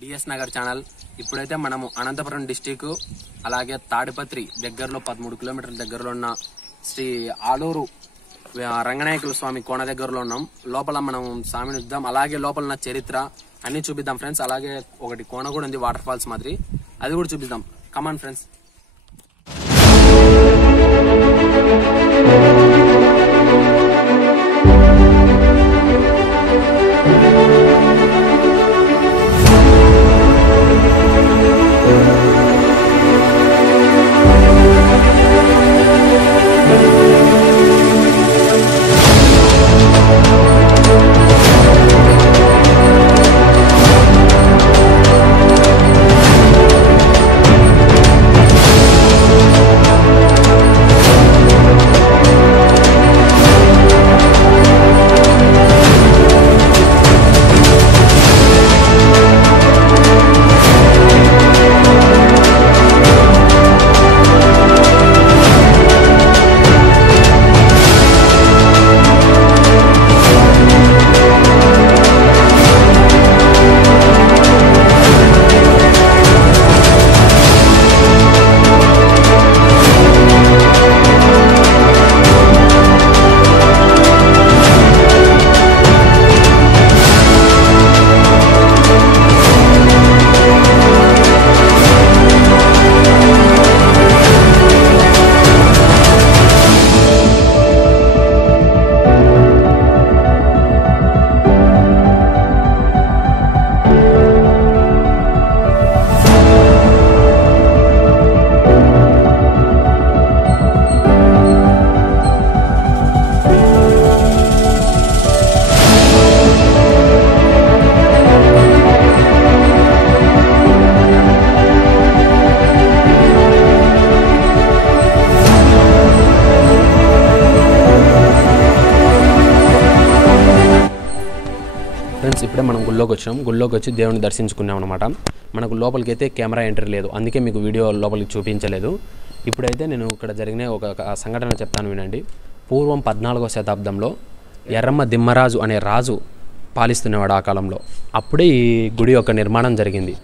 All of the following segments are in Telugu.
DS Nagar channel. ఇప్పుడైతే మనము అనంతపురం డిస్టిక్ అలాగే తాడిపత్రి దగ్గరలో 13 కిలోమీటర్ల దగ్గరలో ఉన్న శ్రీ ఆలూరు రంగనాయకుల స్వామి కోణ దగ్గరలో ఉన్నాం. లోపల మనం స్వామిని చూద్దాం, అలాగే లోపల ఉన్న చరిత్ర అన్ని చూపిద్దాం ఫ్రెండ్స్. అలాగే ఒకటి కోణ కూడా ఉంది, వాటర్ ఫాల్స్ మాదిరి, అది కూడా చూపిద్దాం. Come on friends. ఫ్రెండ్స్ ఇప్పుడే మనం గుళ్ళోకి వచ్చాం. గుళ్ళోకి వచ్చి దేవుని దర్శించుకున్నాం అనమాట. మనకు లోపలికి అయితే కెమెరా ఎంట్రీ లేదు, అందుకే మీకు వీడియో లోపలికి చూపించలేదు. ఇప్పుడైతే నేను ఇక్కడ జరిగిన ఒక సంఘటన చెప్తాను వినండి. పూర్వం 14వ శతాబ్దంలో ఎర్రమ్మ దిమ్మరాజు అనే రాజు పాలిస్తున్నవాడు ఆ కాలంలో. అప్పుడే ఈ గుడి యొక్క నిర్మాణం జరిగింది.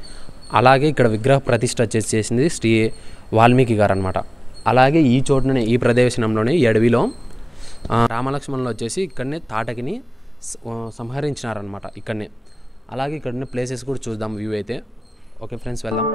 అలాగే ఇక్కడ విగ్రహ ప్రతిష్ఠ చేసింది శ్రీ వాల్మీకి గారు అనమాట. అలాగే ఈ చోటునే, ఈ ప్రదేశంలోనే ఈ అడవిలో రామలక్ష్మణులు వచ్చేసి ఇక్కడనే తాటకిని సంహరించినారనమాట ఇక్కడనే. అలాగే ఇక్కడ ప్లేసెస్ కూడా చూద్దాం, వ్యూ అయితే. ఓకే ఫ్రెండ్స్, వెళ్దాం.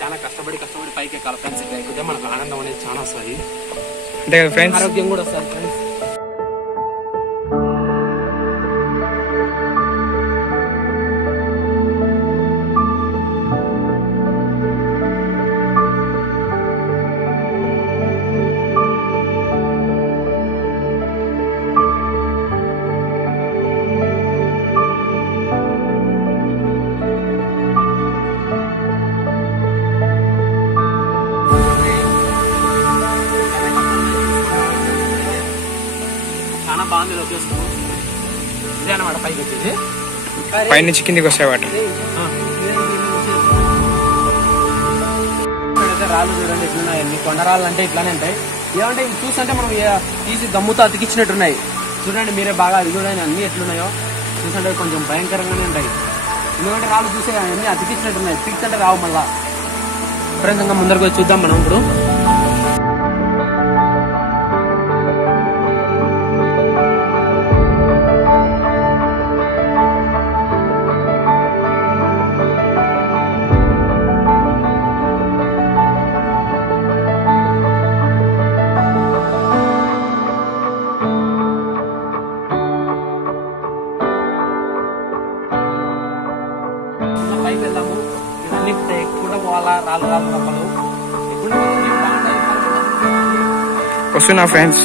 చాలా కష్టపడి పైకి ఎక్కాలి ఫ్రెండ్స్. ఇక్కడ ఎక్కితే మనకు ఆనందం అనేది చాలా వస్తుంది, అంటే ఫ్రెండ్స్ ఆరోగ్యం కూడా వస్తుంది ఫ్రెండ్స్. బాగుంది లొకేషన్. ఇదే అన్నమాట పైకి వచ్చేది, పైనుంచి కిందికి వస్తాయన్నమాట. రాళ్ళు చూడండి ఎట్లున్నాయి, అన్ని కొండరాళ్ళు అంటే ఇట్లానే ఉంటాయి. ఏమంటే ఇవి చూస్తుంటే మనం తీసి గమ్ముతో అతికిచ్చినట్టున్నాయి. చూడండి మీరే బాగా, అది చూడండి అన్ని ఎట్లున్నాయో చూస్తుంటే కొంచెం భయంకరంగానే ఉంటాయి. ఎందుకంటే రాళ్ళు చూసే అన్ని అతికిచ్చినట్టున్నాయి, తిక్కుంటే రావు మళ్ళా. ప్రపంచంగా ముందరకు వచ్చి చూద్దాం మనం ఇప్పుడు. పైకి వెళ్దాము, ఇవన్నీ ఎక్కువ పోవాలా, రాళ్ళు రప్పలు వస్తున్నా ఫ్రెండ్స్.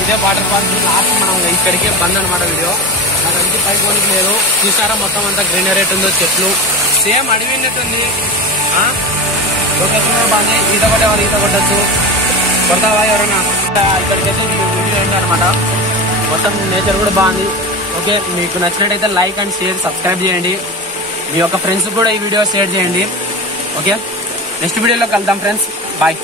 ఇదే వాటర్ ఫాల్స్ లాస్ట్ మనం ఇక్కడికి బంద్ అనమాట వీడియో. నాకంటే పై పోనికి లేదు. చూసారా మొత్తం అంతా గ్రీనరీ ఉందో, చెట్లు సేమ్ అడవి ఉన్నట్టుంది. లొకేషన్ కూడా బాగుంది. ఈత కొట్టే వాళ్ళు ఈత కొట్టచ్చు. కొడతావా ఎవరైనా? ఇక్కడికైతే వీడియో ఉంది అనమాట. మొత్తం నేచర్ కూడా బాగుంది. ఓకే, మీకు నచ్చినట్టయితే లైక్ అండ్ షేర్, సబ్స్క్రైబ్ చేయండి. మీ యొక్క ఫ్రెండ్స్ కూడా ఈ వీడియో షేర్ చేయండి. ఓకే, నెక్స్ట్ వీడియోలో కలుద్దాం ఫ్రెండ్స్. బాయ్.